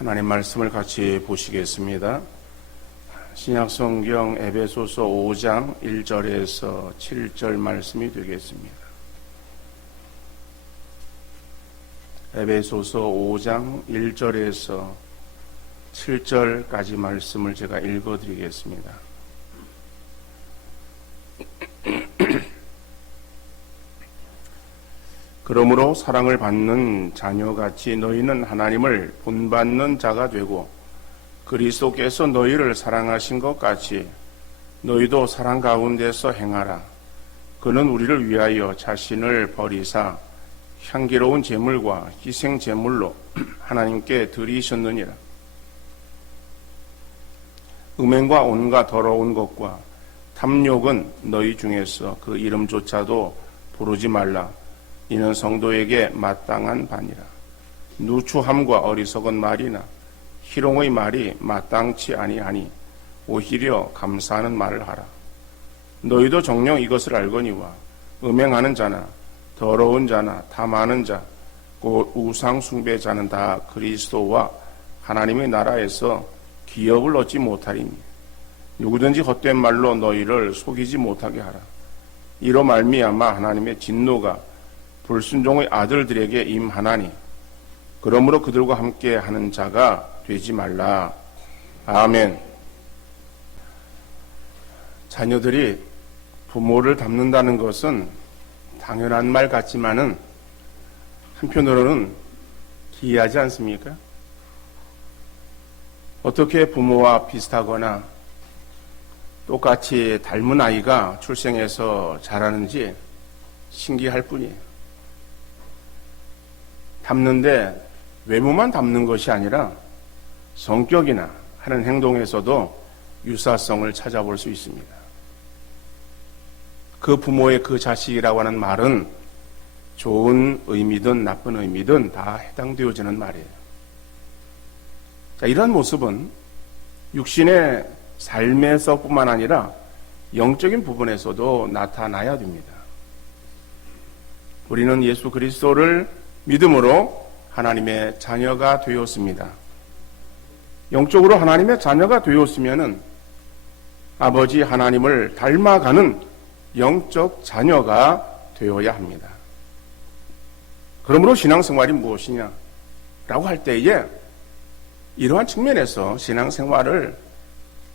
하나님 말씀을 같이 보시겠습니다. 신약성경 에베소서 5장 1절에서 7절 말씀이 되겠습니다. 에베소서 5장 1절에서 7절까지 말씀을 제가 읽어드리겠습니다. 그러므로 사랑을 받는 자녀같이 너희는 하나님을 본받는 자가 되고 그리스도께서 너희를 사랑하신 것 같이 너희도 사랑 가운데서 행하라. 그는 우리를 위하여 자신을 버리사 향기로운 제물과 희생 제물로 하나님께 드리셨느니라. 음행과 온갖 더러운 것과 탐욕은 너희 중에서 그 이름조차도 부르지 말라. 이는 성도에게 마땅한 바니라. 누추함과 어리석은 말이나 희롱의 말이 마땅치 아니하니 오히려 감사하는 말을 하라. 너희도 정녕 이것을 알거니와 음행하는 자나 더러운 자나 탐하는 자 곧 우상 숭배자는 다 그리스도와 하나님의 나라에서 기업을 얻지 못하리니 누구든지 헛된 말로 너희를 속이지 못하게 하라. 이로 말미암아 하나님의 진노가 불순종의 아들들에게 임하나니 그러므로 그들과 함께 하는 자가 되지 말라. 아멘. 자녀들이 부모를 닮는다는 것은 당연한 말 같지만은 한편으로는 기이하지 않습니까? 어떻게 부모와 비슷하거나 똑같이 닮은 아이가 출생해서 자라는지 신기할 뿐이에요. 닮는데 외모만 닮는 것이 아니라 성격이나 하는 행동에서도 유사성을 찾아볼 수 있습니다. 그 부모의 그 자식이라고 하는 말은 좋은 의미든 나쁜 의미든 다 해당되어지는 말이에요. 자, 이런 모습은 육신의 삶에서뿐만 아니라 영적인 부분에서도 나타나야 됩니다. 우리는 예수 그리스도를 믿음으로 하나님의 자녀가 되었습니다. 영적으로 하나님의 자녀가 되었으면은 아버지 하나님을 닮아가는 영적 자녀가 되어야 합니다. 그러므로 신앙생활이 무엇이냐? 라고 할 때에 이러한 측면에서 신앙생활을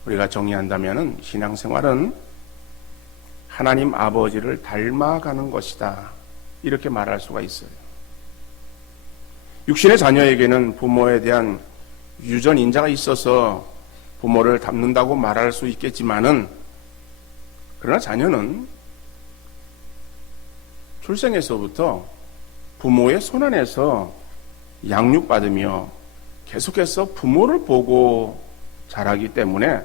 우리가 정의한다면은 신앙생활은 하나님 아버지를 닮아가는 것이다. 이렇게 말할 수가 있어요. 육신의 자녀에게는 부모에 대한 유전 인자가 있어서 부모를 닮는다고 말할 수 있겠지만은 그러나 자녀는 출생에서부터 부모의 손안에서 양육받으며 계속해서 부모를 보고 자라기 때문에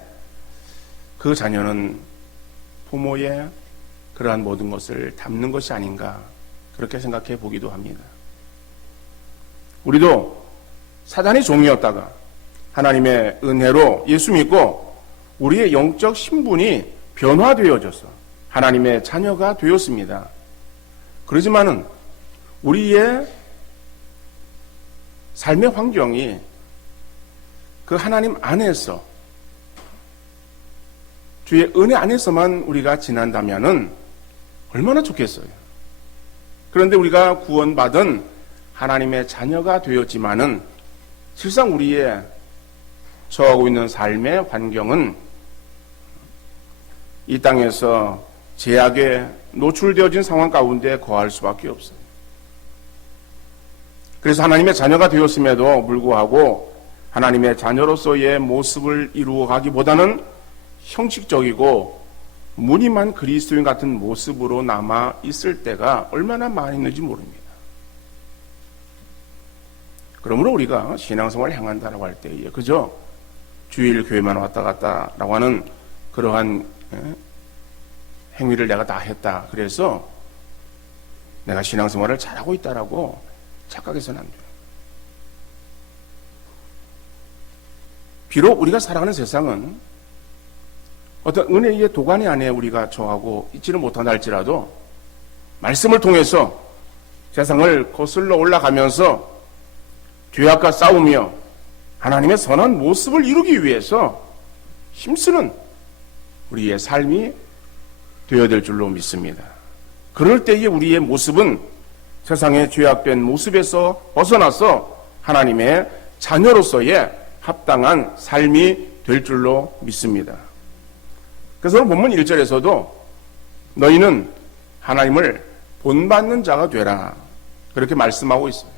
그 자녀는 부모의 그러한 모든 것을 닮는 것이 아닌가 그렇게 생각해 보기도 합니다. 우리도 사단의 종이었다가 하나님의 은혜로 예수 믿고 우리의 영적 신분이 변화되어져서 하나님의 자녀가 되었습니다. 그렇지만은 우리의 삶의 환경이 그 하나님 안에서 주의 은혜 안에서만 우리가 지난다면은 얼마나 좋겠어요. 그런데 우리가 구원받은 하나님의 자녀가 되었지만은 실상 우리의 처하고 있는 삶의 환경은 이 땅에서 제약에 노출되어진 상황 가운데 거할 수밖에 없어요. 그래서 하나님의 자녀가 되었음에도 불구하고 하나님의 자녀로서의 모습을 이루어가기보다는 형식적이고 무늬만 그리스도인 같은 모습으로 남아 있을 때가 얼마나 많이 있는지 모릅니다. 그러므로 우리가 신앙생활을 향한다라고 할 때에 그저 주일 교회만 왔다 갔다라고 하는 그러한 행위를 내가 다 했다. 그래서 내가 신앙생활을 잘하고 있다라고 착각해서는 안 돼요. 비록 우리가 살아가는 세상은 어떤 은혜의 도가니 안에 우리가 처하고 있지는 못한다 할지라도 말씀을 통해서 세상을 거슬러 올라가면서 죄악과 싸우며 하나님의 선한 모습을 이루기 위해서 힘쓰는 우리의 삶이 되어야 될 줄로 믿습니다. 그럴 때에 우리의 모습은 세상의 죄악된 모습에서 벗어나서 하나님의 자녀로서의 합당한 삶이 될 줄로 믿습니다. 그래서 오늘 본문 1절에서도 너희는 하나님을 본받는 자가 되라, 그렇게 말씀하고 있어요.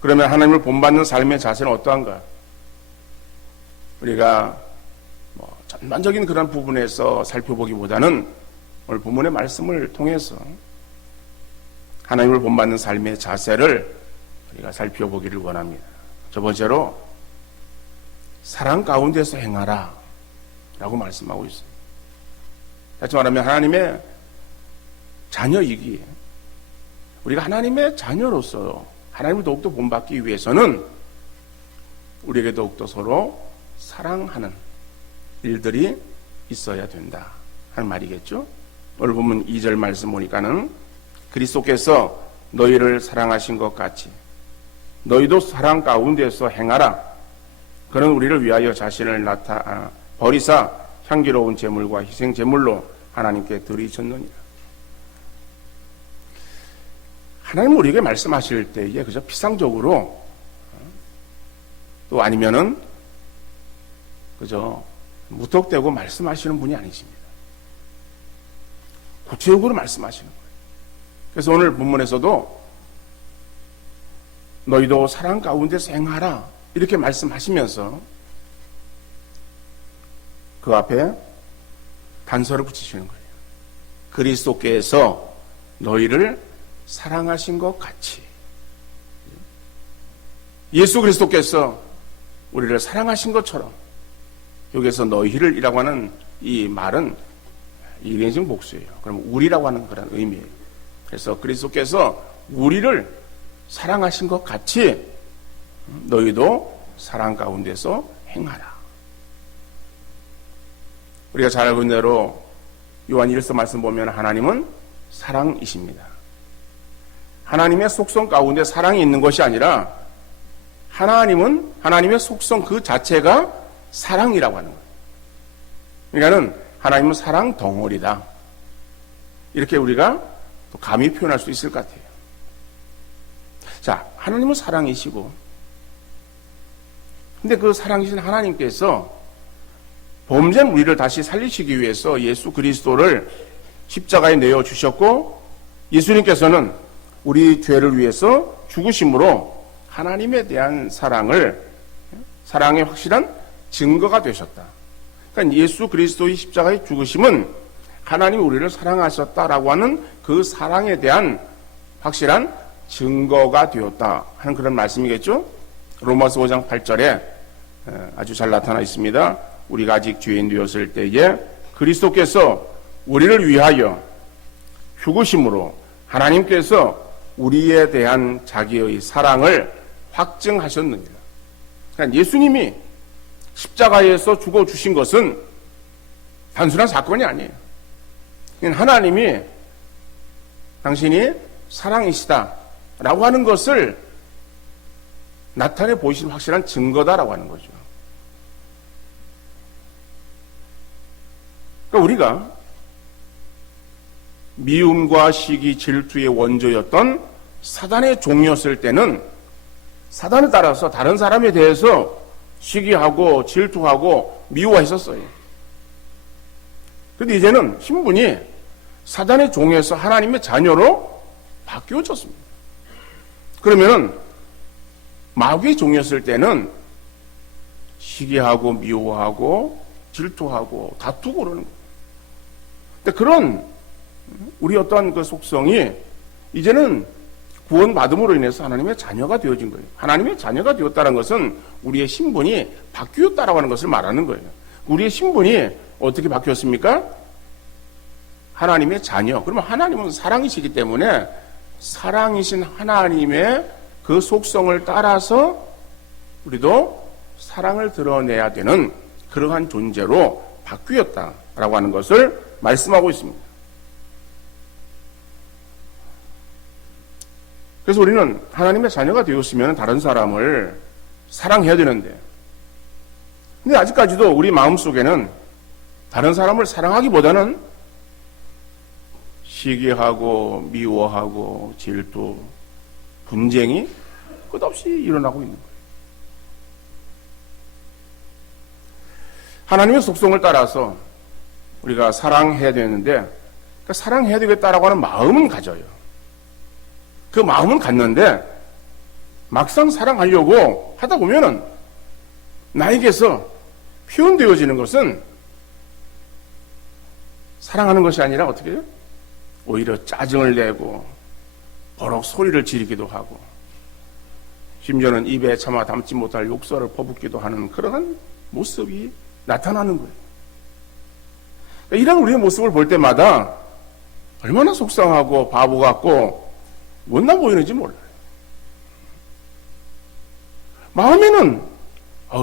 그러면 하나님을 본받는 삶의 자세는 어떠한가? 우리가 전반적인 그런 부분에서 살펴보기보다는 오늘 본문의 말씀을 통해서 하나님을 본받는 삶의 자세를 우리가 살펴보기를 원합니다. 첫 번째로 사랑 가운데서 행하라 라고 말씀하고 있어요. 다시 말하면 하나님의 자녀이기에 우리가 하나님의 자녀로서 하나님을 더욱더 본받기 위해서는 우리에게 더욱더 서로 사랑하는 일들이 있어야 된다 하는 말이겠죠. 오늘 보면 2절 말씀 보니까는 그리스도께서 너희를 사랑하신 것 같이 너희도 사랑 가운데서 행하라. 그는 우리를 위하여 자신을 버리사 향기로운 제물과 희생 제물로 하나님께 드리셨느니라. 하나님 우리에게 말씀하실 때에 그저 피상적으로 또 아니면은 그저 무턱대고 말씀하시는 분이 아니십니다. 구체적으로 말씀하시는 거예요. 그래서 오늘 본문에서도 너희도 사랑 가운데서 행하라 이렇게 말씀하시면서 그 앞에 단서를 붙이시는 거예요. 그리스도께서 너희를 사랑하신 것 같이. 예수 그리스도께서 우리를 사랑하신 것처럼, 여기에서 너희를 이라고 하는 이 말은 일인칭 복수예요. 그럼 우리라고 하는 그런 의미예요. 그래서 그리스도께서 우리를 사랑하신 것 같이 너희도 사랑 가운데서 행하라. 우리가 잘 알고 있는 대로 요한 1서 말씀 보면 하나님은 사랑이십니다. 하나님의 속성 가운데 사랑이 있는 것이 아니라 하나님은 하나님의 속성 그 자체가 사랑이라고 하는 거예요. 그러니까는 하나님은 사랑 덩어리다. 이렇게 우리가 또 감히 표현할 수 있을 것 같아요. 자, 하나님은 사랑이시고, 근데 그 사랑이신 하나님께서 범죄한 우리를 다시 살리시기 위해서 예수 그리스도를 십자가에 내어 주셨고, 예수님께서는 우리 죄를 위해서 죽으심으로 하나님에 대한 사랑의 확실한 증거가 되셨다. 그러니까 예수 그리스도의 십자가의 죽으심은 하나님이 우리를 사랑하셨다라고 하는 그 사랑에 대한 확실한 증거가 되었다 하는 그런 말씀이겠죠. 로마서 5장 8절에 아주 잘 나타나 있습니다. 우리가 아직 죄인 되었을 때에 그리스도께서 우리를 위하여 죽으심으로 하나님께서 우리에 대한 자기의 사랑을 확증하셨느니라. 그러니까 예수님이 십자가에서 죽어주신 것은 단순한 사건이 아니에요. 하나님이 당신이 사랑이시다 라고 하는 것을 나타내 보이신 확실한 증거다라고 하는 거죠. 그러니까 우리가 미움과 시기, 질투의 원조였던 사단의 종이었을 때는 사단에 따라서 다른 사람에 대해서 시기하고 질투하고 미워했었어요. 그런데 이제는 신분이 사단의 종에서 하나님의 자녀로 바뀌어졌습니다. 그러면은 마귀의 종이었을 때는 시기하고 미워하고 질투하고 다투고 그러는 거예요. 근데 그런 우리 어떠한 그 속성이 이제는 구원받음으로 인해서 하나님의 자녀가 되어진 거예요. 하나님의 자녀가 되었다는 것은 우리의 신분이 바뀌었다라고 하는 것을 말하는 거예요. 우리의 신분이 어떻게 바뀌었습니까? 하나님의 자녀. 그러면 하나님은 사랑이시기 때문에 사랑이신 하나님의 그 속성을 따라서 우리도 사랑을 드러내야 되는 그러한 존재로 바뀌었다라고 하는 것을 말씀하고 있습니다. 그래서 우리는 하나님의 자녀가 되었으면 다른 사람을 사랑해야 되는데. 근데 아직까지도 우리 마음속에는 다른 사람을 사랑하기보다는 시기하고 미워하고 질투, 분쟁이 끝없이 일어나고 있는 거예요. 하나님의 속성을 따라서 우리가 사랑해야 되는데, 그러니까 사랑해야 되겠다라고 하는 마음은 가져요. 그 마음은 갖는데 막상 사랑하려고 하다 보면은 나에게서 표현되어지는 것은 사랑하는 것이 아니라 어떻게 해요? 오히려 짜증을 내고 버럭 소리를 지르기도 하고 심지어는 입에 차마 담지 못할 욕설을 퍼붓기도 하는 그러한 모습이 나타나는 거예요. 이런 우리의 모습을 볼 때마다 얼마나 속상하고 바보 같고 못나 보이는지 몰라요. 마음에는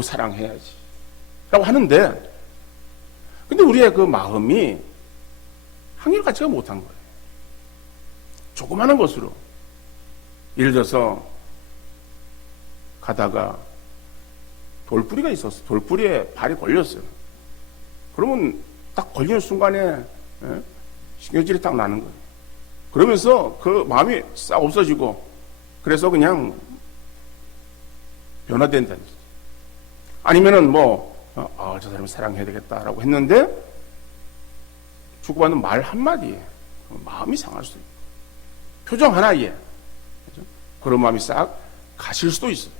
사랑해야지 라고 하는데, 근데 우리의 그 마음이 한결같지가 못한 거예요. 조그마한 것으로, 예를 들어서 가다가 돌뿌리가 있었어. 돌뿌리에 발이 걸렸어요. 그러면 딱 걸리는 순간에 신경질이 딱 나는 거예요. 그러면서 그 마음이 싹 없어지고, 그래서 그냥 변화된다는 거죠. 아니면은 저 사람을 사랑해야 되겠다라고 했는데 주고받는 말 한마디에 마음이 상할 수도 있고, 표정 하나에 그렇죠? 그런 마음이 싹 가실 수도 있어요.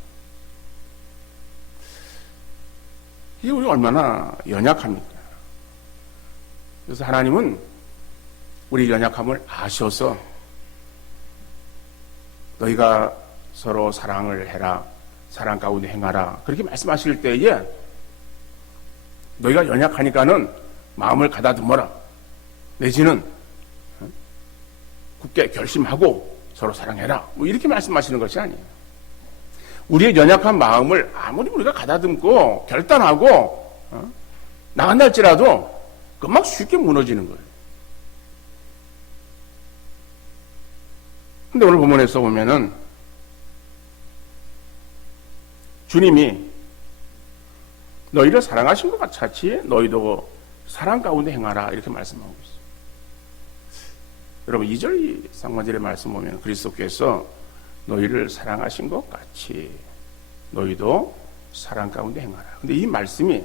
이게 우리 얼마나 연약합니까? 그래서 하나님은 우리 연약함을 아셔서 너희가 서로 사랑을 해라, 사랑 가운데 행하라, 그렇게 말씀하실 때에 너희가 연약하니까는 마음을 가다듬어라, 내지는 굳게 결심하고 서로 사랑해라, 이렇게 말씀하시는 것이 아니에요. 우리의 연약한 마음을 아무리 우리가 가다듬고 결단하고 나간다 할지라도 금방 쉽게 무너지는 거예요. 근데 오늘 본문에서 보면은 주님이 너희를 사랑하신 것 같이 너희도 사랑 가운데 행하라, 이렇게 말씀하고 있어요. 여러분 2절 상반절의 말씀 보면 그리스도께서 너희를 사랑하신 것 같이 너희도 사랑 가운데 행하라. 근데 이 말씀이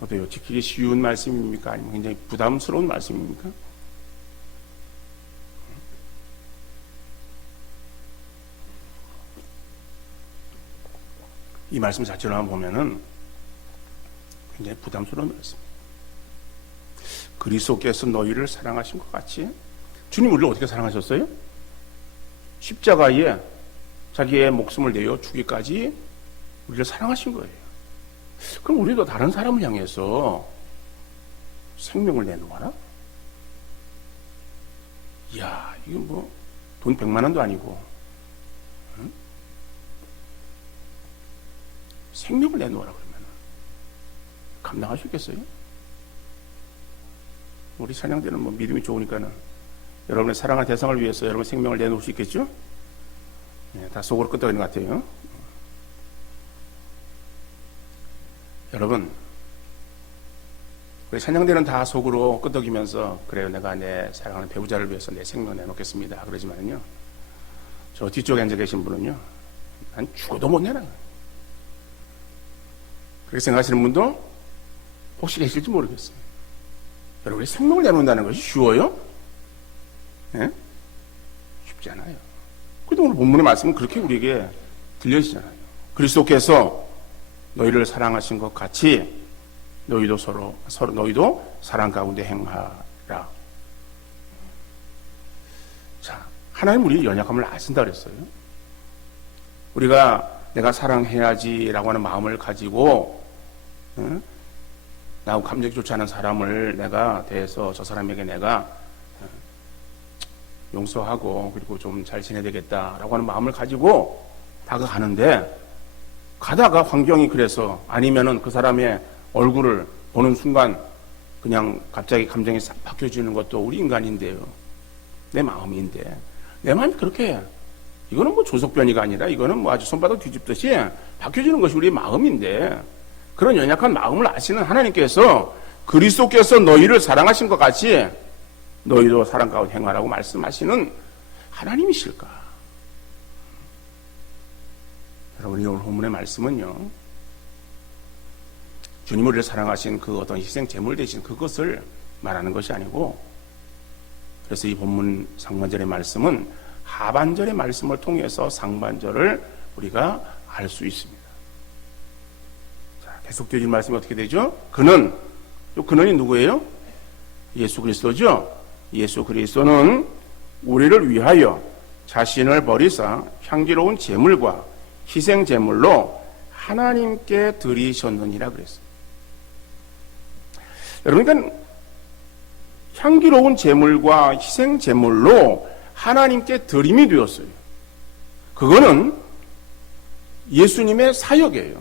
어때요? 지키기 쉬운 말씀입니까? 아니면 굉장히 부담스러운 말씀입니까? 이 말씀 자체로만 보면은 굉장히 부담스러운 말씀이에요. 그리스도께서 너희를 사랑하신 것 같이, 주님 우리를 어떻게 사랑하셨어요? 십자가에 자기의 목숨을 내어 주기까지 우리를 사랑하신 거예요. 그럼 우리도 다른 사람을 향해서 생명을 내놓아라? 이야, 이거 돈 100만 원도 아니고, 응? 생명을 내놓아라 그러면 감당할 수 있겠어요? 우리 찬양대는 믿음이 좋으니까는 여러분의 사랑한 대상을 위해서 여러분 생명을 내놓을 수 있겠죠? 네, 다 속으로 끄떡이는 것 같아요. 여러분, 우리 찬양대는 다 속으로 끄덕이면서 그래요, 내가 내 사랑하는 배우자를 위해서 내 생명을 내놓겠습니다, 그러지만요, 저 뒤쪽에 앉아 계신 분은요, 난 죽어도 못 내놔. 그렇게 생각하시는 분도 혹시 계실지 모르겠어요. 여러분이 생명을 내놓는다는 것이 쉬워요? 네? 쉽지 않아요. 그런데 오늘 본문의 말씀은 그렇게 우리에게 들려지잖아요. 그리스도께서 너희를 사랑하신 것 같이 너희도 서로 너희도 사랑 가운데 행하라. 자, 하나님 우리 연약함을 아신다 그랬어요. 우리가 내가 사랑해야지라고 하는 마음을 가지고 나하고 감정이 좋지 않은 사람을 내가 대해서 저 사람에게 내가 용서하고 그리고 좀 잘 지내야 되겠다라고 하는 마음을 가지고 다가가는데, 가다가 환경이 그래서, 아니면은 그 사람의 얼굴을 보는 순간 그냥 갑자기 감정이 싹 바뀌어지는 것도 우리 인간인데요. 내 마음인데 내 마음이 그렇게 이거는 뭐 조석변이가 아니라 이거는 뭐 아주 손바닥 뒤집듯이 바뀌어지는 것이 우리의 마음인데, 그런 연약한 마음을 아시는 하나님께서 그리스도께서 너희를 사랑하신 것 같이 너희도 사랑 가운데 행하라고 말씀하시는 하나님이실까? 여러분이 오늘 본문의 말씀은요, 주님 우리를 사랑하신 그 어떤 희생 제물 대신 그것을 말하는 것이 아니고, 그래서 이 본문 상반절의 말씀은 하반절의 말씀을 통해서 상반절을 우리가 알 수 있습니다. 자, 계속되어진 말씀이 어떻게 되죠? 그는, 그는이 누구예요? 예수 그리스도죠. 예수 그리스도는 우리를 위하여 자신을 버리사 향기로운 제물과 희생 제물로 하나님께 드리셨느니라 그랬어요. 여러분, 그러니까 향기로운 제물과 희생 제물로 하나님께 드림이 되었어요. 그거는 예수님의 사역이에요.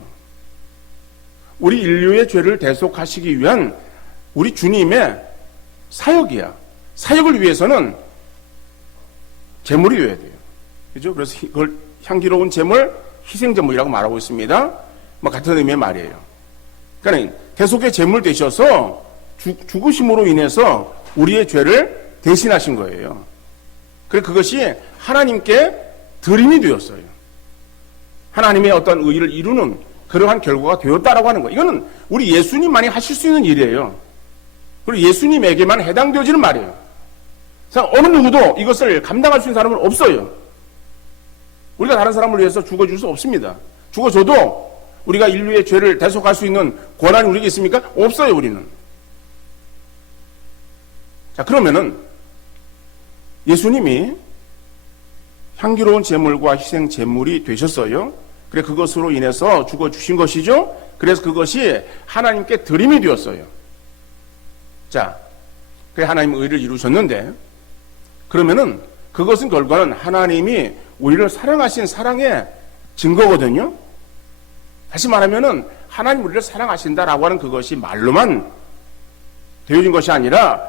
우리 인류의 죄를 대속하시기 위한 우리 주님의 사역이야. 사역을 위해서는 제물이 되어야 돼요. 그죠? 그래서 그걸 향기로운 제물, 희생 제물이라고 말하고 있습니다. 뭐 같은 의미의 말이에요. 그러니까 대속의 제물 되셔서 죽으심으로 인해서 우리의 죄를 대신하신 거예요. 그래서 그것이 하나님께 드림이 되었어요. 하나님의 어떤 의의를 이루는 그러한 결과가 되었다라고 하는 거예요. 이거는 우리 예수님만이 하실 수 있는 일이에요. 그리고 예수님에게만 해당되어지는 말이에요. 어느 누구도 이것을 감당할 수 있는 사람은 없어요. 우리가 다른 사람을 위해서 죽어줄 수 없습니다. 죽어줘도 우리가 인류의 죄를 대속할 수 있는 권한이 우리에게 있습니까? 없어요, 우리는. 자, 그러면은 예수님이 향기로운 제물과 희생 제물이 되셨어요. 그래, 그것으로 인해서 죽어주신 것이죠. 그래서 그것이 하나님께 드림이 되었어요. 자, 그래, 하나님 의를 이루셨는데, 그러면은 그것은 결과는 하나님이 우리를 사랑하신 사랑의 증거거든요. 다시 말하면은 하나님 우리를 사랑하신다라고 하는 그것이 말로만 되어진 것이 아니라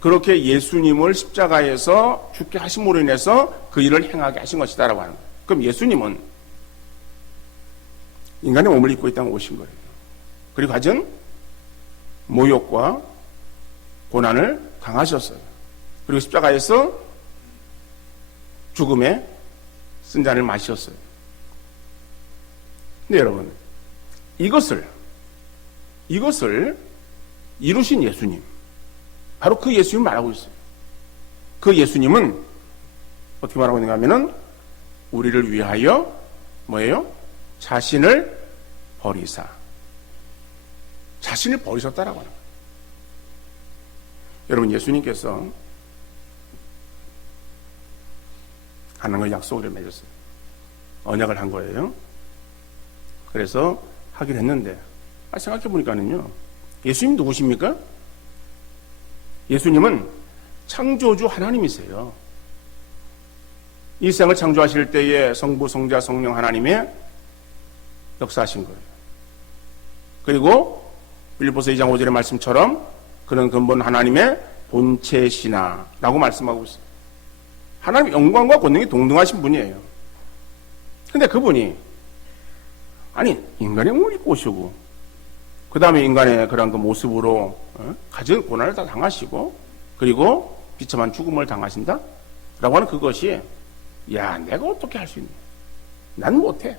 그렇게 예수님을 십자가에서 죽게 하심으로 인해서 그 일을 행하게 하신 것이다라고 하는 거예요. 그럼 예수님은 인간의 몸을 입고 이 땅에 오신 거예요. 그리고 가진 모욕과 고난을 당하셨어요. 그리고 십자가에서 죽음의 쓴잔을 마셨어요. 근데 여러분, 이것을 이루신 예수님, 바로 그 예수님을 말하고 있어요. 그 예수님은 어떻게 말하고 있는가 하면은 우리를 위하여 뭐예요? 자신을 버리사. 자신을 버리셨다라고 하는 거예요. 여러분, 예수님께서 하나님과 약속을 맺었어요. 언약을 한 거예요. 그래서 하긴 했는데, 생각해 보니까는요, 예수님 누구십니까? 예수님은 창조주 하나님이세요. 이 세상을 창조하실 때에 성부, 성자, 성령 하나님의 역사하신 거예요. 그리고 빌립보서 2장 5절의 말씀처럼 그는 근본 하나님의 본체시나라고 말씀하고 있어요. 하나님 영광과 권능이 동등하신 분이에요. 근데 그분이 인간의 몸을 입고 오시고 그 다음에 인간의 그런 그 모습으로 가진 고난을 다 당하시고 그리고 비참한 죽음을 당하신다? 라고 하는 그것이 내가 어떻게 할 수 있냐? 난 못해.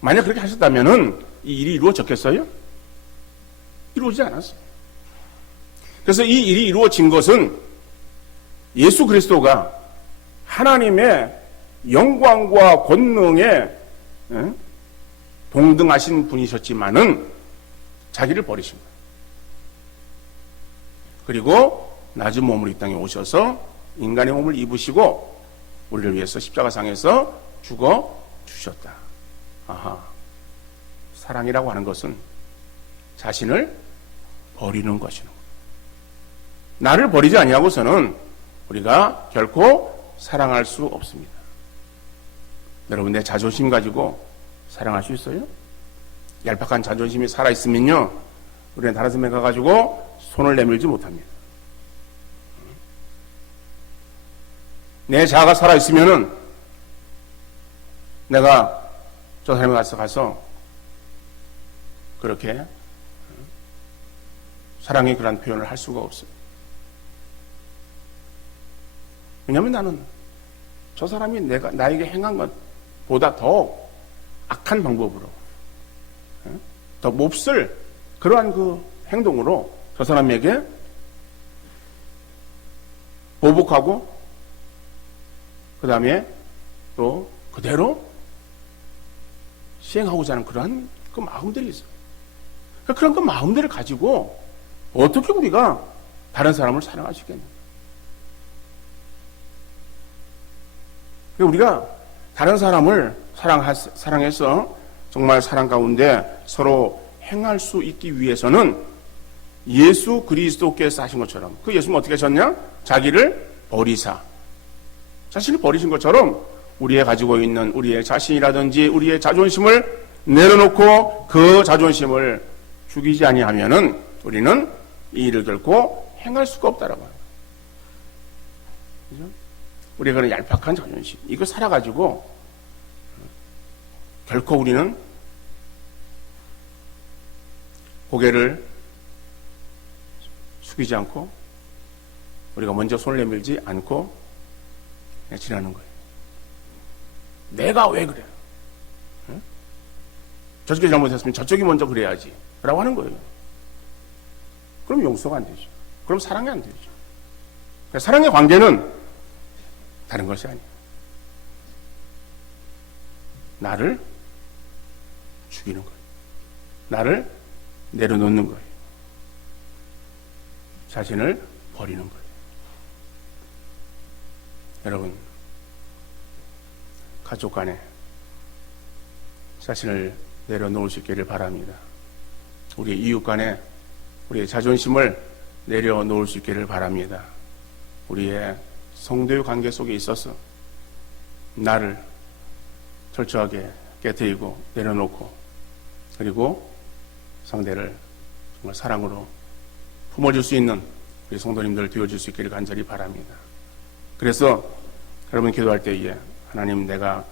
만약 그렇게 하셨다면은 이 일이 이루어졌겠어요? 이루어지지 않았어요. 그래서 이 일이 이루어진 것은 예수 그리스도가 하나님의 영광과 권능에 동등하신 분이셨지만은 자기를 버리신 거예요. 그리고 낮은 몸으로 이 땅에 오셔서 인간의 몸을 입으시고 우리를 위해서 십자가상에서 죽어 주셨다. 아하. 사랑이라고 하는 것은 자신을 버리는 것이는 거예요. 나를 버리지 아니하고서는 우리가 결코 사랑할 수 없습니다. 여러분, 내 자존심 가지고 사랑할 수 있어요? 얄팍한 자존심이 살아있으면요, 우리는 다른 사람에 가가지고 손을 내밀지 못합니다. 내 자아가 살아있으면은 내가 저 사람이 가서 그렇게 사랑의 그런 표현을 할 수가 없어요. 왜냐하면 나는 저 사람이 나에게 행한 것보다 더 악한 방법으로, 더 몹쓸 그러한 그 행동으로 저 사람에게 보복하고 그 다음에 또 그대로 시행하고자 하는 그러한 그 마음들이 있어요. 그런 그 마음들을 가지고 어떻게 우리가 다른 사람을 사랑할 수 있겠냐. 우리가 다른 사람을 사랑해서 정말 사랑 가운데 서로 행할 수 있기 위해서는 예수 그리스도께서 하신 것처럼, 그 예수님은 어떻게 하셨냐? 자기를 버리사, 자신을 버리신 것처럼 우리의 가지고 있는 우리의 자신이라든지 우리의 자존심을 내려놓고 그 자존심을 죽이지 아니하면은 우리는 이 일을 결코 행할 수가 없다라고 합니다. 그죠? 우리가 그런 얄팍한 자존심, 이거 살아가지고 결코 우리는 고개를 숙이지 않고 우리가 먼저 손을 내밀지 않고 그냥 지나는 거예요. 내가 왜 그래? 응? 저쪽이 잘못했으면 저쪽이 먼저 그래야지 라고 하는 거예요. 그럼 용서가 안 되죠. 그럼 사랑이 안 되죠. 그러니까 사랑의 관계는 다른 것이 아니에요. 나를 죽이는 거예요. 나를 내려놓는 거예요. 자신을 버리는 거예요. 여러분, 가족 간에 자신을 내려놓을 수 있기를 바랍니다. 우리 이웃 간에 우리의 자존심을 내려놓을 수 있기를 바랍니다. 우리의 성도의 관계 속에 있어서 나를 철저하게 깨트리고 내려놓고 그리고 상대를 정말 사랑으로 품어줄 수 있는 우리 성도님들 되어줄 수 있기를 간절히 바랍니다. 그래서 여러분 기도할 때에 하나님 내가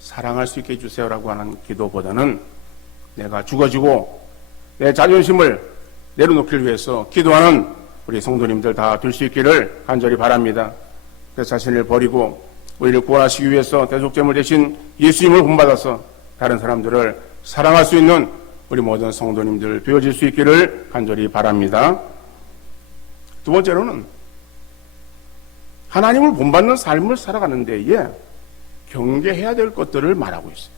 사랑할 수 있게 해주세요라고 하는 기도보다는 내가 죽어지고 내 자존심을 내려놓기를 위해서 기도하는 우리 성도님들 다 될 수 있기를 간절히 바랍니다. 그래서 자신을 버리고 우리를 구원하시기 위해서 대속제물 대신 예수님을 본받아서 다른 사람들을 사랑할 수 있는 우리 모든 성도님들 되어질 수 있기를 간절히 바랍니다. 두 번째로는 하나님을 본받는 삶을 살아가는 데에 경계해야 될 것들을 말하고 있어요.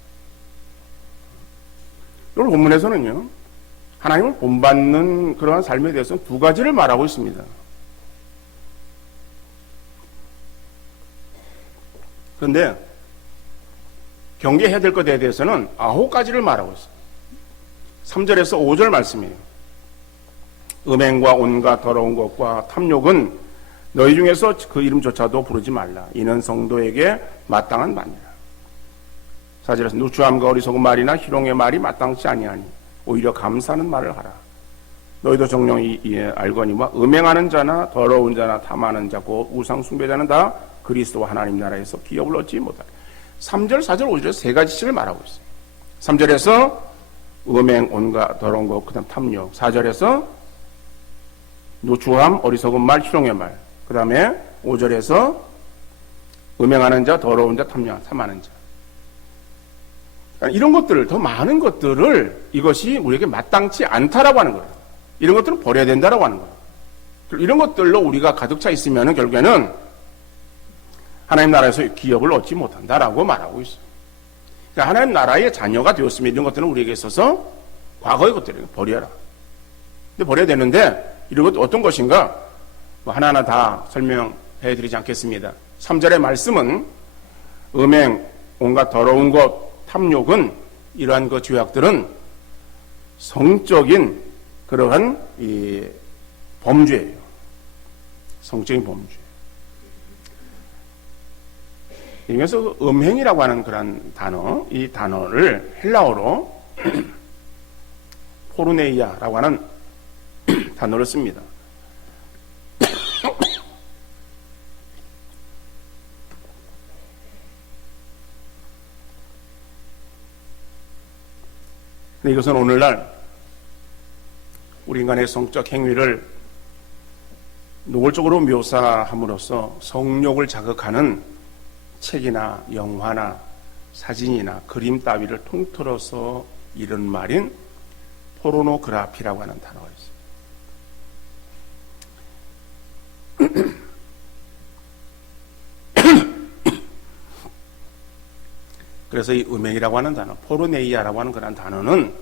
오늘 본문에서는요, 하나님을 본받는 그러한 삶에 대해서 두 가지를 말하고 있습니다. 그런데 경계해야 될 것에 대해서는 9가지를 말하고 있어요. 3절에서 5절 말씀이에요. 음행과 온갖 더러운 것과 탐욕은 너희 중에서 그 이름조차도 부르지 말라. 이는 성도에게 마땅한 말이라. 4절에서 누추함과 어리석은 말이나 희롱의 말이 마땅치 아니하니 오히려 감사하는 말을 하라. 너희도 정령이 이에 알거니와 음행하는 자나 더러운 자나 탐하는 자 곧 우상 숭배자는 다 그리스도와 하나님 나라에서 기업을 얻지 못하리. 3절, 4절, 5절에서 세 가지씩을 말하고 있어요. 3절에서 음행, 온갖 더러운 것, 그 다음 탐욕. 4절에서 누추함, 어리석은 말, 희롱의 말. 그 다음에 5절에서 음행하는 자, 더러운 자, 탐하는 자. 그러니까 이런 것들을, 더 많은 것들을 이것이 우리에게 마땅치 않다라고 하는 거예요. 이런 것들은 버려야 된다라고 하는 거예요. 이런 것들로 우리가 가득 차 있으면 결국에는 하나님 나라에서 기업을 얻지 못한다라고 말하고 있어요. 그러니까 하나님 나라의 자녀가 되었으면 이런 것들은 우리에게 있어서 과거의 것들을 버려라. 근데 버려야 되는데 이런 것 어떤 것인가? 하나하나 다 설명해 드리지 않겠습니다. 3절의 말씀은 음행, 온갖 더러운 것, 탐욕은 이러한 그 죄악들은 성적인 그러한 이 범죄예요. 성적인 범죄. 여기서 음행이라고 하는 그런 단어, 이 단어를 헬라어로 포르네이아라고 하는 단어를 씁니다. 근데 이것은 오늘날 우리 인간의 성적 행위를 노골적으로 묘사함으로써 성욕을 자극하는 책이나 영화나 사진이나 그림 따위를 통틀어서 이런 말인 포르노그라피라고 하는 단어가 있습니다. 그래서 이 음행이라고 하는 단어, 포르네이아라고 하는 그런 단어는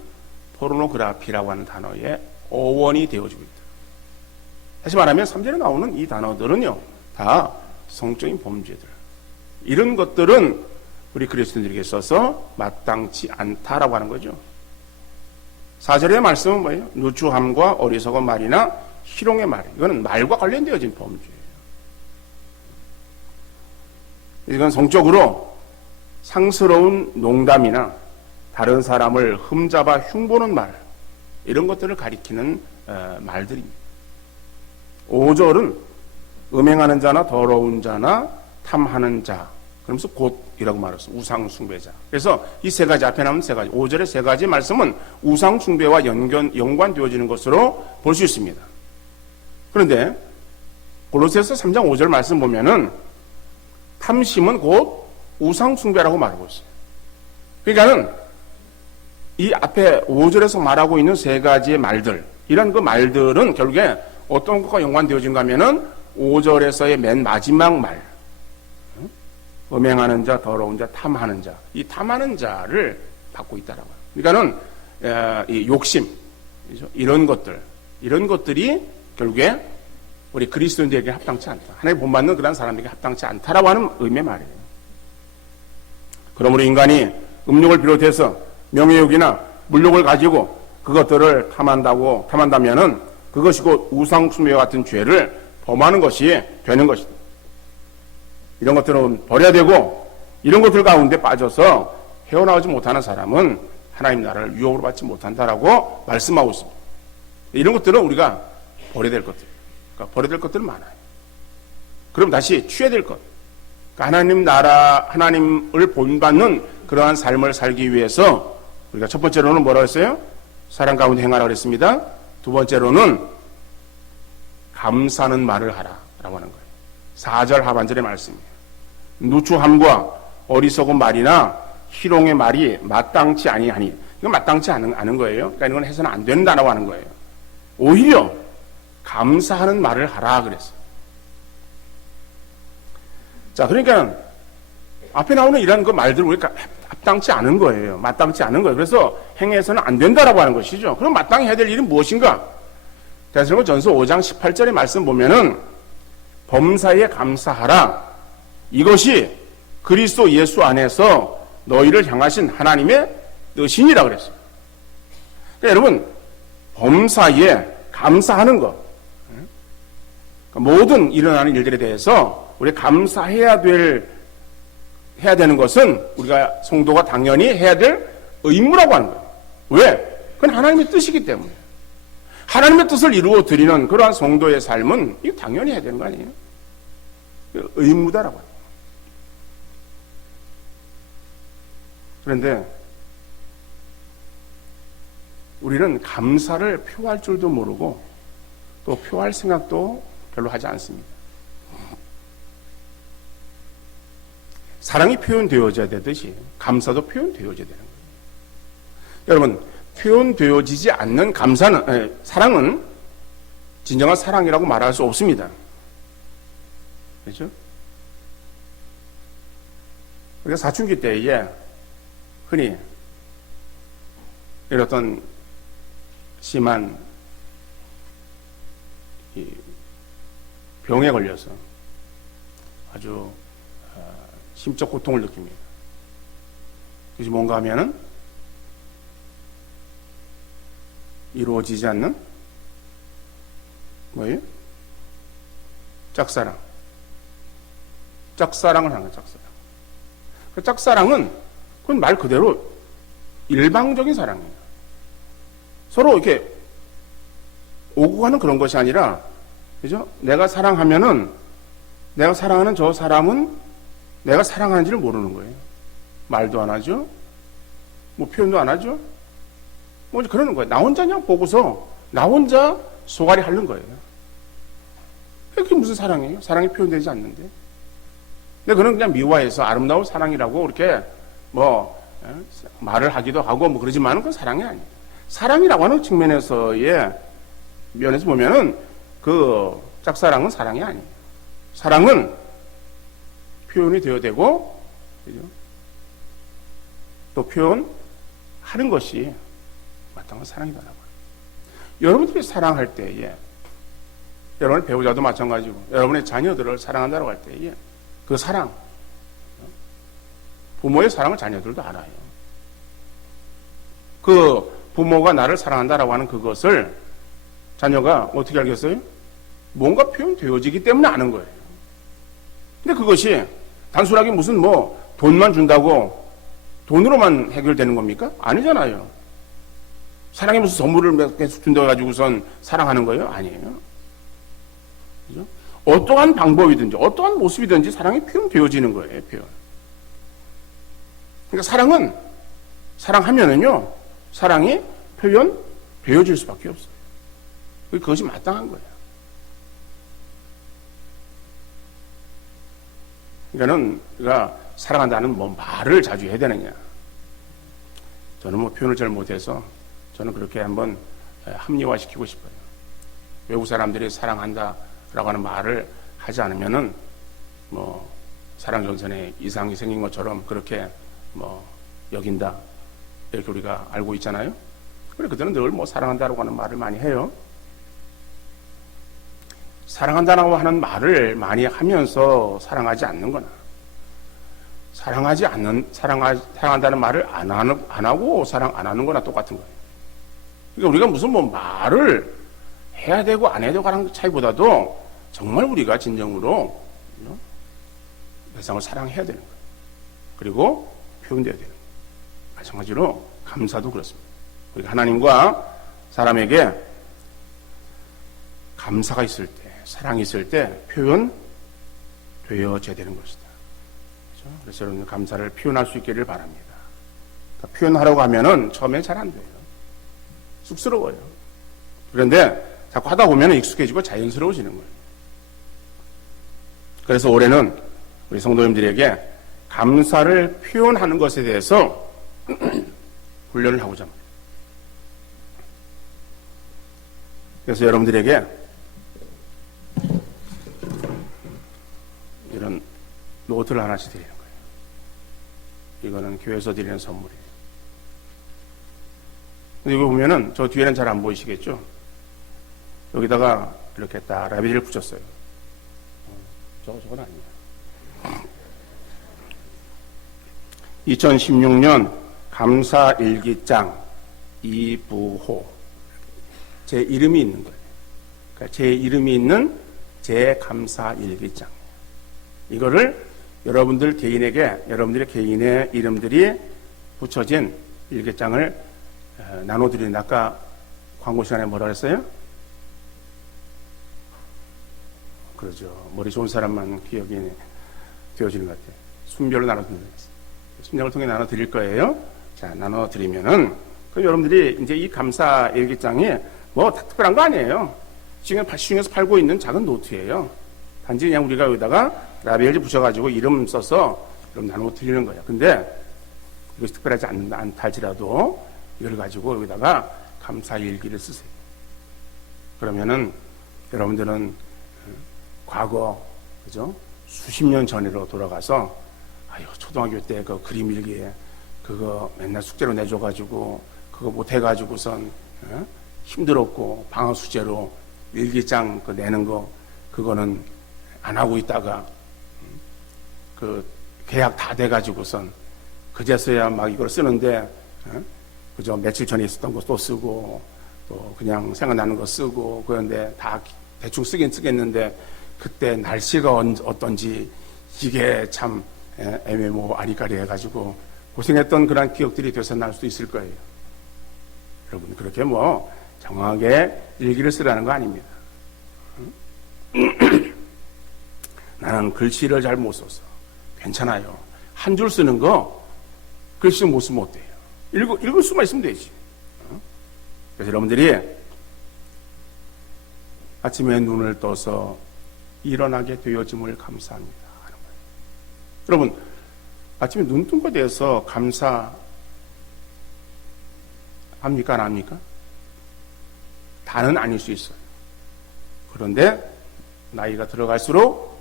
포르노그라피라고 하는 단어의 어원이 되어지고 있다. 다시 말하면 3절에 나오는 이 단어들은요, 다 성적인 범죄들. 이런 것들은 우리 그리스도인들에게 있어서 마땅치 않다라고 하는 거죠. 4절의 말씀은 뭐예요? 누추함과 어리석은 말이나 희롱의 말. 이거는 말과 관련되어진 범죄예요. 이건 성적으로 상스러운 농담이나 다른 사람을 흠잡아 흉보는 말, 이런 것들을 가리키는 말들입니다. 5절은 음행하는 자나 더러운 자나 탐하는 자, 그러면서 곧이라고 말했어요. 우상숭배자. 그래서 이 세 가지, 앞에 나온 세 가지, 5절의 세 가지 말씀은 우상숭배와 연관되어지는 것으로 볼 수 있습니다. 그런데 골로새서 3장 5절 말씀 보면은 탐심은 곧 우상숭배라고 말하고 있어요. 그러니까는 이 앞에 5절에서 말하고 있는 세 가지의 말들, 이런 그 말들은 결국에 어떤 것과 연관되어진가 하면은 5절에서의 맨 마지막 말, 음행하는 자, 더러운 자, 탐하는 자, 이 탐하는 자를 받고 있다라고 해요. 그러니까는 이 욕심, 이런 것들이 결국에 우리 그리스도인들에게 합당치 않다. 하나님 본받는 그런 사람들에게 합당치 않다라고 하는 의미의 말이에요. 그러므로 인간이 음욕을 비롯해서 명예욕이나 물욕을 가지고 그것들을 탐한다면은 그것이 곧 우상숭배와 같은 죄를 범하는 것이 되는 것이다. 이런 것들은 버려야 되고, 이런 것들 가운데 빠져서 헤어나오지 못하는 사람은 하나님 나라를 유혹으로 받지 못한다라고 말씀하고 있습니다. 이런 것들은 우리가 버려야 될 것들. 그러니까 버려야 될 것들은 많아요. 그럼 다시 취해야 될 것. 그러니까 하나님 나라, 하나님을 본받는 그러한 삶을 살기 위해서 우리가 첫 번째로는 뭐라고 했어요? 사랑 가운데 행하라고 그랬습니다. 두 번째로는 감사하는 말을 하라라고 하는 거예요. 4절 하반절의 말씀이에요. 누추함과 어리석은 말이나 희롱의 말이 마땅치 아니하니, 이건 마땅치 않은 거예요. 그러니까 이건 해서는 안 된다라고 하는 거예요. 오히려 감사하는 말을 하라 그랬어요. 자, 그러니까 앞에 나오는 이런 그 말들 우리가 합당치 않은 거예요. 마땅치 않은 거예요. 그래서 행해서는 안 된다라고 하는 것이죠. 그럼 마땅히 해야 될 일은 무엇인가? 데살로니가전서 5장 18절의 말씀 보면은 범사에 감사하라. 이것이 그리스도 예수 안에서 너희를 향하신 하나님의 뜻이니라 그랬어요. 그러니까 여러분, 범사에 감사하는 것, 그러니까 모든 일어나는 일들에 대해서 우리 감사해야 되는 것은 우리가 성도가 당연히 해야 될 의무라고 하는 거예요. 왜? 그건 하나님의 뜻이기 때문에. 하나님의 뜻을 이루어 드리는 그러한 성도의 삶은 이거 당연히 해야 되는 거 아니에요? 의무다라고 합니다. 그런데 우리는 감사를 표할 줄도 모르고 또 표할 생각도 별로 하지 않습니다. 사랑이 표현되어져야 되듯이 감사도 표현되어져야 되는 거예요. 여러분, 표현되어지지 않는 사랑은 진정한 사랑이라고 말할 수 없습니다. 그렇죠? 우리가 사춘기 때에 흔히 이런 어떤 심한 병에 걸려서 아주 심적 고통을 느낍니다. 그것이 뭔가 하면은 이루어지지 않는 뭐예요? 짝사랑을 하는 거예요. 짝사랑. 그 짝사랑은 그건 말 그대로 일방적인 사랑이에요. 서로 이렇게 오고 가는 그런 것이 아니라, 그죠? 내가 사랑하면은 내가 사랑하는 저 사람은 내가 사랑하는지를 모르는 거예요. 말도 안 하죠. 뭐 표현도 안 하죠. 뭐 그러는 거예요. 나 혼자 그냥 보고서 나 혼자 소갈이 하는 거예요. 그게 무슨 사랑이에요? 사랑이 표현되지 않는데. 근데 그는 그냥 미화해서 아름다운 사랑이라고 이렇게 말을 하기도 하고 뭐 그러지만 그건 사랑이 아니에요. 사랑이라고 하는 측면에서의 면에서 보면은 그 짝사랑은 사랑이 아니에요. 사랑은 표현이 되어야 되고, 그죠? 또 표현하는 것이 마땅한 사랑이다라고. 여러분들이 사랑할 때에, 여러분의 배우자도 마찬가지고, 여러분의 자녀들을 사랑한다고 할 때에, 그 사랑, 부모의 사랑을 자녀들도 알아요. 그 부모가 나를 사랑한다라고 하는 그것을 자녀가 어떻게 알겠어요? 뭔가 표현되어지기 때문에 아는 거예요. 근데 그것이 단순하게 무슨 돈만 준다고 돈으로만 해결되는 겁니까? 아니잖아요. 사랑이 무슨 선물을 계속 준다고 가지고선 사랑하는 거예요? 아니에요. 그죠? 어떠한 방법이든지 어떠한 모습이든지 사랑이 표현되어지는 거예요. 표현. 그러니까 사랑은 사랑하면은요 사랑이 표현되어질 수밖에 없어요. 그것이 마땅한 거예요. 그러니까는 우리가 사랑한다는 말을 자주 해야 되느냐? 저는 표현을 잘 못해서 저는 그렇게 한번 합리화시키고 싶어요. 외국 사람들이 사랑한다라고 하는 말을 하지 않으면은 사랑 전선에 이상이 생긴 것처럼 그렇게 여긴다 이렇게 우리가 알고 있잖아요. 그래 그들은 늘 사랑한다라고 하는 말을 많이 해요. 사랑한다라고 하는 말을 많이 하면서 사랑하지 않는거나 사랑한다는 말을 안 하고 사랑 안 하는 거나 똑같은 거예요. 그러니까 우리가 무슨 말을 해야 되고 안 해야 되고 하는 차이보다도 정말 우리가 진정으로 세상을 사랑해야 되는 거예요. 그리고 표현되어야 되는 거예요. 마찬가지로 감사도 그렇습니다. 우리가 하나님과 사람에게 감사가 있을 때, 사랑이 있을 때 표현되어져야 되는 것이다. 그렇죠? 그래서 여러분 감사를 표현할 수 있기를 바랍니다. 그러니까 표현하려고 하면은 처음에 잘 안 돼요. 쑥스러워요. 그런데 자꾸 하다 보면 익숙해지고 자연스러워지는 거예요. 그래서 올해는 우리 성도님들에게 감사를 표현하는 것에 대해서 훈련을 하고자 합니다. 그래서 여러분들에게 이런 노트를 하나씩 드리는 거예요. 이거는 교회에서 드리는 선물이에요. 근데 이거 보면은 저 뒤에는 잘 안 보이시겠죠? 여기다가 이렇게 딱 라벨을 붙였어요. 저건 아니에요. 2016년 감사일기장 이부호 제 이름이 있는 거예요. 그러니까 제 이름이 있는 제 감사일기장. 이거를 여러분들 개인에게 여러분들의 개인의 이름들이 붙여진 일기장을 나눠드리는 아까 광고 시간에 뭐라 그랬어요? 그러죠. 머리 좋은 사람만 기억이 되어지는 것 같아요. 순별로 나눠드리는 거예요. 순장을 통해 나눠드릴 거예요. 자, 나눠드리면은 여러분들이 이제 이 감사 일기장이 특별한 거 아니에요. 지금 시중에서 팔고 있는 작은 노트예요. 단지 그냥 우리가 여기다가 라벨 붙여가지고 이름 써서 그럼 나눠드리는 거예요. 근데 이것이 특별하지 않다 할지라도 이걸 가지고 여기다가 감사일기를 쓰세요. 그러면은 여러분들은 과거, 그죠? 수십 년 전으로 돌아가서 초등학교 때 그 그림 일기에 그거 맨날 숙제로 내줘가지고 그거 못해가지고선 힘들었고 방학 숙제로 일기장 내는 거 그거는 안 하고 있다가 그 계약 다 돼가지고선 그제서야 막 이걸 쓰는데 그저 며칠 전에 있었던 거 또 쓰고 또 그냥 생각나는 거 쓰고 그런데 다 대충 쓰긴 쓰겠는데 그때 날씨가 어떤지 이게 참 애매모 아리까리 해가지고 고생했던 그런 기억들이 되살아날 수도 있을 거예요. 여러분 그렇게 정확하게 일기를 쓰라는 거 아닙니다. 나는 글씨를 잘 못 써서 괜찮아요. 한 줄 쓰는 거 글씨 못 쓰면 어때요? 읽을 수만 있으면 되지. 그래서 여러분들이 아침에 눈을 떠서 일어나게 되어짐을 감사합니다 하는 거예요. 여러분, 아침에 눈 뜬 것에 대해서 감사합니까? 안 합니까? 다는 아닐 수 있어요. 그런데 나이가 들어갈수록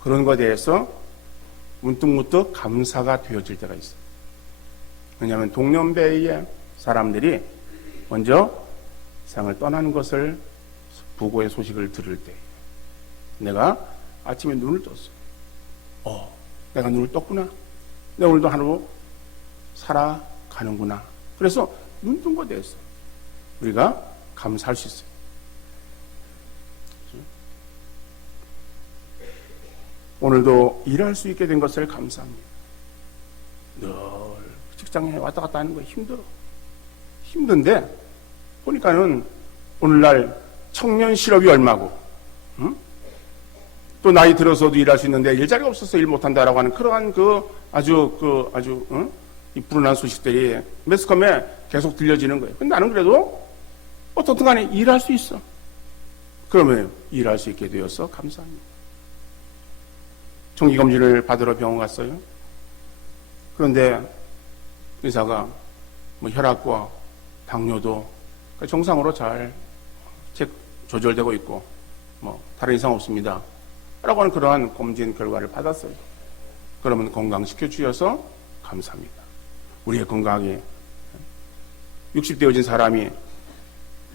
그런 것에 대해서 문득문득 감사가 되어질 때가 있어요. 왜냐하면 동년배의 사람들이 먼저 세상을 떠나는 것을 부고의 소식을 들을 때 내가 아침에 눈을 떴어. 내가 눈을 떴구나. 내가 오늘도 하루 살아가는구나. 그래서 눈 뜬 것에 대해서 우리가 감사할 수 있어요. 오늘도 일할 수 있게 된 것을 감사합니다. 늘 직장에 왔다 갔다 하는 거 힘들어. 힘든데 보니까는 오늘날 청년 실업이 얼마고, 응? 또 나이 들어서도 일할 수 있는데 일자리가 없어서 일 못한다라고 하는 그러한 아주 이 불운한 소식들이 매스컴에 계속 들려지는 거예요. 근데 나는 그래도 어떻든 간에 일할 수 있어. 그러면 일할 수 있게 되어서 감사합니다. 정기검진을 받으러 병원 갔어요. 그런데 의사가 혈압과 당뇨도 정상으로 잘 조절되고 있고 다른 이상 없습니다 라고 하는 그러한 검진 결과를 받았어요. 그러면 건강시켜 주셔서 감사합니다. 우리의 건강이 60 되어진 사람이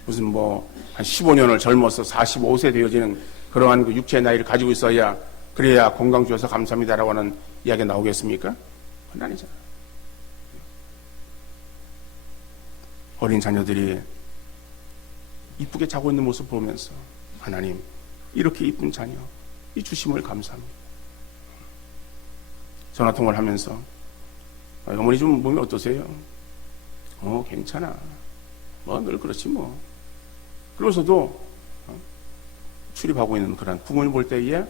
무슨 한 15년을 젊어서 45세 되어지는 그러한 그 육체의 나이를 가지고 있어야 그래야 건강 주셔서 감사합니다라고 하는 이야기가 나오겠습니까? 그건 아니잖아요. 어린 자녀들이 이쁘게 자고 있는 모습 보면서 하나님 이렇게 이쁜 자녀 이 주심을 감사합니다. 전화통화를 하면서 어머니 좀 몸이 어떠세요? 괜찮아. 늘 그렇지 뭐. 그러면서도 출입하고 있는 그런 부모님 볼 때에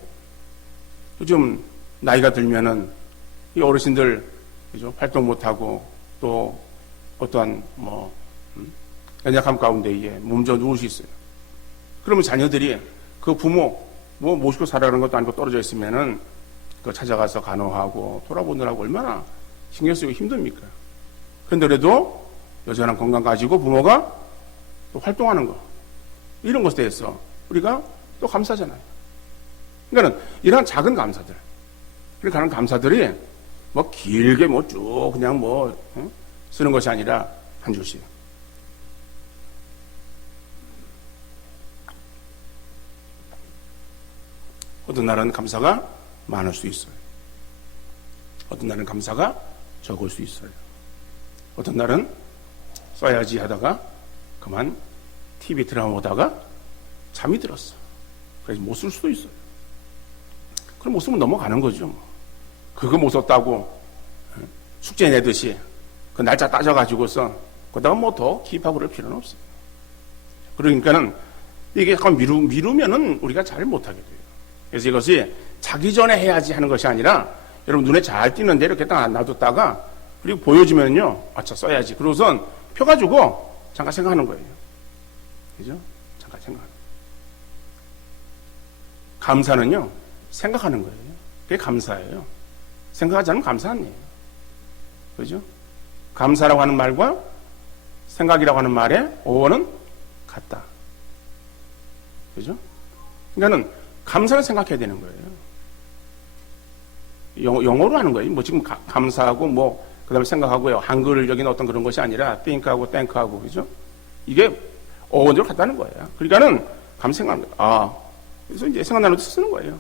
요즘 나이가 들면은 이 어르신들 그죠? 활동 못하고 또 어떠한 연약함 가운데에 몸져 누울 수 있어요. 그러면 자녀들이 그 부모 모시고 살아가는 것도 아니고 떨어져 있으면은 그 찾아가서 간호하고 돌아보느라고 얼마나 신경 쓰이고 힘듭니까? 그런데 그래도 여전한 건강 가지고 부모가 또 활동하는 거 이런 것에 대해서 우리가 또 감사잖아요. 그러니까 이런 작은 감사들, 그렇게 하는 감사들이 길게 쭉 그냥 쓰는 것이 아니라 한 줄씩. 어떤 날은 감사가 많을 수 있어요. 어떤 날은 감사가 적을 수 있어요. 어떤 날은 써야지 하다가 그만 TV 드라마 보다가 잠이 들었어. 그래서 못 쓸 수도 있어요. 그럼 못 쓰면 넘어가는 거죠. 그거 못 썼다고 숙제 내듯이 그 날짜 따져가지고서 거기다가 더 기입하고 그럴 필요는 없어요. 그러니까는 이게 약간 미루면은 우리가 잘 못하게 돼요. 그래서 이것이 자기 전에 해야지 하는 것이 아니라 여러분 눈에 잘 띄는데 이렇게 딱 놔뒀다가 그리고 보여주면요. 써야지. 그러고선 펴가지고 잠깐 생각하는 거예요. 그죠? 잠깐 생각하는 거예요. 감사는요. 생각하는 거예요. 그게 감사예요. 생각하지 않으면 감사 아니에요. 그죠? 감사라고 하는 말과 생각이라고 하는 말의 어원은 같다. 그죠? 그러니까는 감사는 생각해야 되는 거예요. 영어로 하는 거예요. 지금 감사하고 그 다음에 생각하고요. 한글적인 어떤 그런 것이 아니라 think하고 thank하고, 그죠? 이게 어원대로 같다는 거예요. 그러니까는 생각하는 거예요. 그래서 이제 생각나는 데 쓰는 거예요.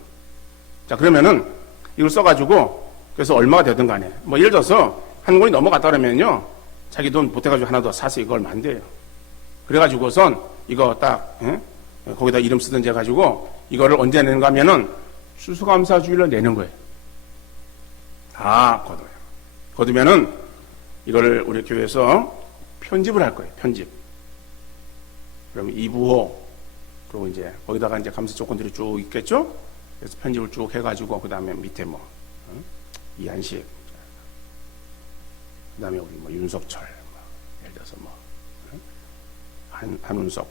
자, 그러면은 이걸 써가지고 그래서 얼마가 되든 간에 예를 들어서 한 권이 넘어갔다 그러면요. 자기 돈 보태가지고 하나 더 사서 이거 얼마 안 돼요. 그래가지고선 이거 딱 거기다 이름 쓰든지 해가지고 이거를 언제 내는가 하면은 추수감사주일로 내는 거예요. 다 거둬요. 거두면은 이거를 우리 교회에서 편집을 할 거예요. 편집. 그러면 2부호 그리고 이제 거기다가 이제 감사 조건들이 쭉 있겠죠. 그래서 편집을 쭉 해가지고 그 다음에 밑에 이한식, 그 다음에 우리 윤석철, 예를 들어서 한운석.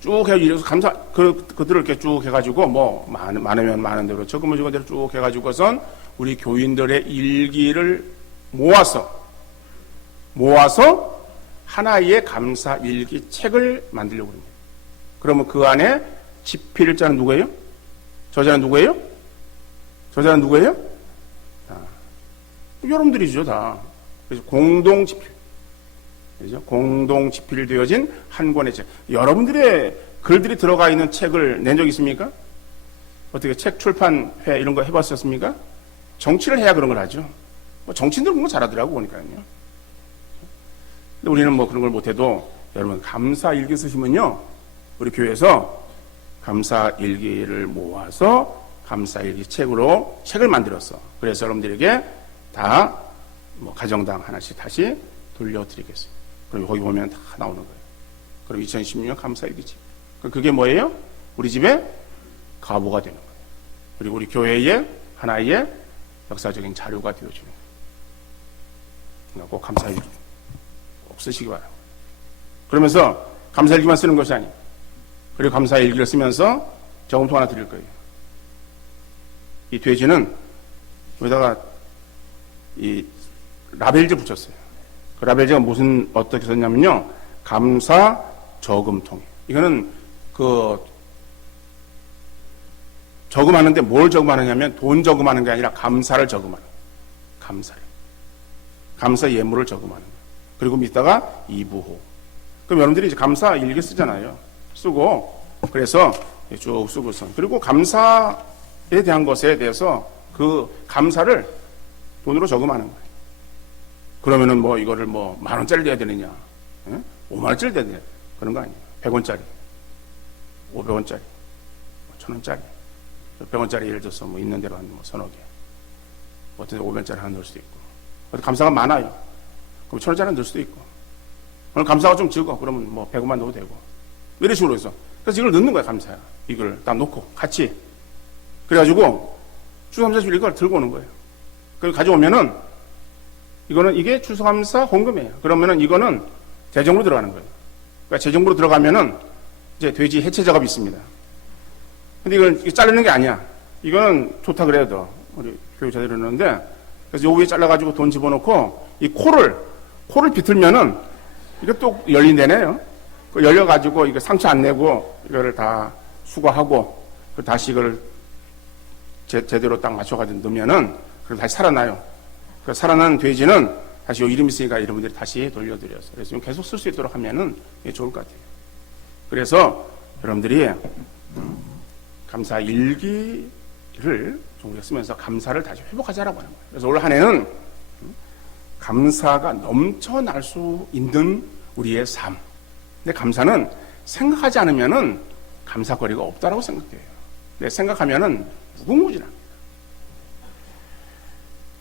쭉 해가지고 이래서 그들을 이렇게 쭉 해가지고 뭐 많으면 많은 대로 적으면 적은 대로 쭉 해가지고선 우리 교인들의 일기를 모아서 하나의 감사 일기 책을 만들려고 합니다. 그러면 그 안에 집필자는 누구예요? 저자는 누구예요? 여러분들이죠, 다. 그래서 공동 집필. 그죠? 공동 집필되어진 한 권의 책. 여러분들의 글들이 들어가 있는 책을 낸 적 있습니까? 어떻게 책 출판회 이런 거 해봤었습니까? 정치를 해야 그런 걸 하죠. 뭐 정치인들은 그런 거 잘하더라고, 보니까요. 근데 우리는 뭐 그런 걸 못해도 여러분 감사 일기 쓰시면요. 우리 교회에서 감사 일기를 모아서 감사 일기 책을 만들었어. 그래서 여러분들에게 다 뭐 가정당 하나씩 다시 돌려드리겠습니다. 그럼 거기 보면 다 나오는 거예요. 그럼 2016년 감사일기지. 그게 뭐예요? 우리 집에 가보가 되는 거예요. 그리고 우리 교회의 하나의 역사적인 자료가 되어주는 거예요. 꼭 감사일기 꼭 쓰시기 바라고. 그러면서 감사일기만 쓰는 것이 아니에요. 그리고 감사일기를 쓰면서 저금통 하나 드릴 거예요. 이 돼지는 여기다가 이 라벨지 붙였어요. 그 라벨지가 어떻게 썼냐면요. 감사 저금통. 이거는 저금하는데 뭘 저금하느냐면 돈 저금하는 게 아니라 감사를 저금하는 거예요. 감사 예물을 저금하는 거예요. 그리고 밑에다가 이부호. 그럼 여러분들이 이제 감사 일기 쓰잖아요. 쓰고, 그래서 쭉 쓰고서. 그리고 감사에 대한 것에 대해서 그 감사를 돈으로 저금하는 거예요. 그러면은 뭐 이거를 뭐 10,000원짜리 내야 되느냐, 5만원짜리 내야 되느냐, 그런 거 아니에요. 100원짜리, 500원짜리, 1,000원짜리, 100원짜리 예를 들어서 뭐 있는 대로 한 뭐 서너 개, 어떤 500원짜리 하나 넣을 수도 있고, 감사가 많아요. 그럼 1,000원짜리 넣을 수도 있고, 오늘 감사가 좀 적어. 그러면 뭐 100원만 넣어도 되고, 이런 식으로 해서. 그래서 이걸 넣는 거야, 감사야. 이걸 딱 놓고, 같이. 그래가지고, 추수감사 줄 이걸 들고 오는 거예요. 그걸 가져오면은, 이게 추수감사 헌금이에요. 그러면은 이거는 재정으로 들어가는 거예요. 그러니까 재정으로 들어가면은 이제 돼지 해체 작업이 있습니다. 근데 이건 자르는 게 아니야. 이거는 좋다 그래요, 더. 우리 교육자들이 그러는데, 그래서 요 위에 잘라가지고 돈 집어넣고, 이 코를 비틀면은, 이게 또 열린대네요. 그 열려가지고, 이거 상처 안 내고, 이거를 다 수거하고, 다시 이걸 제대로 딱 맞춰가지고 넣으면은, 그럼 다시 살아나요. 그 살아난 돼지는 다시 요 이름 있으니까 여러분들이 다시 돌려드렸어요. 그래서 좀 계속 쓸 수 있도록 하면은 좋을 것 같아요. 그래서 여러분들이 감사 일기를 좀 우리가 쓰면서 감사를 다시 회복하자라고 하는 거예요. 그래서 올 한 해는 감사가 넘쳐날 수 있는 우리의 삶. 근데 감사는 생각하지 않으면은 감사거리가 없다라고 생각해요. 근데 생각하면은 무궁무진합니다.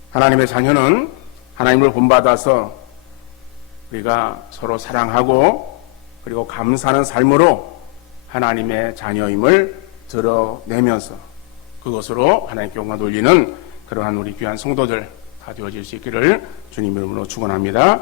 하나님의 자녀는 하나님을 본받아서 우리가 서로 사랑하고 그리고 감사하는 삶으로 하나님의 자녀임을 드러내면서 그것으로 하나님께 영광 돌리는 그러한 우리 귀한 성도들 다 되어질 수 있기를 주님 이름으로 축원합니다.